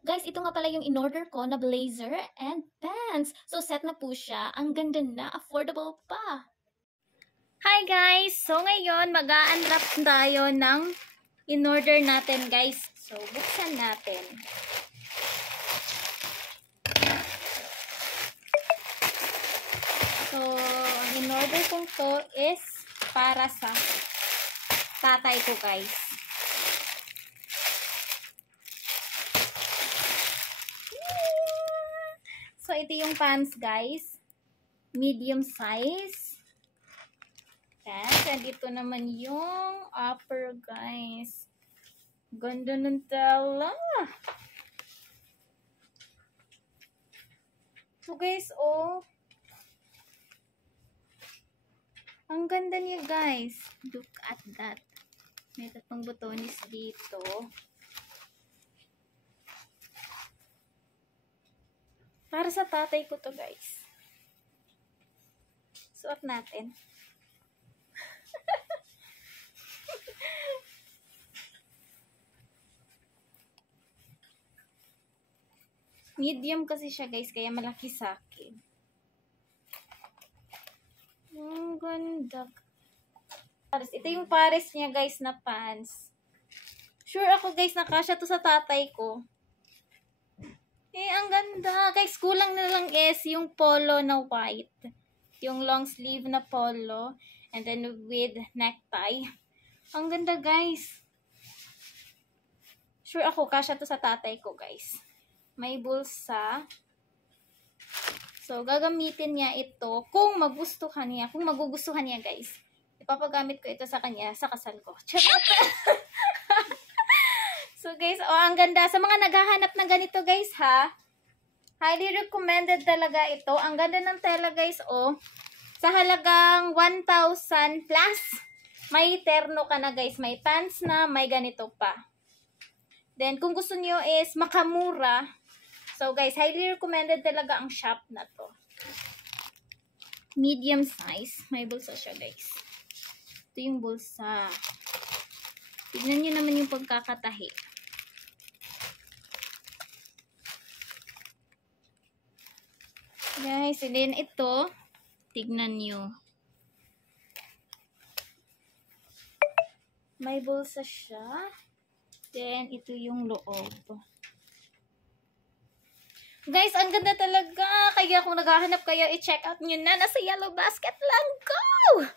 Guys, ito nga pala yung in-order ko na blazer and pants. So, set na po siya. Ang ganda na, affordable pa. Hi guys! So, ngayon, mag-a-unwrap tayo ng in-order natin, guys. So, buksan natin. So, in-order kong to is para sa tatay ko, guys. So, ito yung pants, guys. Medium size. And ito naman yung upper, guys. Ganda ng tela. So, guys, oh. Ang ganda niya, guys. Look at that. May tatlong butones dito. Para sa tatay ko to, guys. Suot natin. Medium kasi siya, guys, kaya malaki sa akin. Ang ganda. Ito yung pares niya, guys, na pants. Sure ako, guys, na kasya to sa tatay ko. Ang ganda. Guys, kulang na lang is yung polo na white. Yung long sleeve na polo. And then with necktie. Ang ganda, guys. Sure ako, kasya to sa tatay ko, guys. May bulsa. So, gagamitin niya ito kung magustuhan niya. Kung magugustuhan niya, guys. Ipapagamit ko ito sa kanya sa kasal ko. Charot! So, guys, ang ganda. Sa mga naghahanap ng ganito, guys, ha? Highly recommended talaga ito. Ang ganda ng tela, guys, oh. Sa halagang 1,000 plus, may terno ka na, guys. May pants na, may ganito pa. Then, kung gusto niyo is makamura, so, guys, highly recommended talaga ang shop na to. Medium size. May bulsa siya, guys. Ito yung bulsa. Tignan nyo naman yung pagkakatahi. Guys, and then ito, tignan nyo. May bulsa siya. Then, ito yung loob. Guys, ang ganda talaga. Kaya kung naghahanap kayo, i-check out nyo na. Nasa Yellow Basket lang. Go!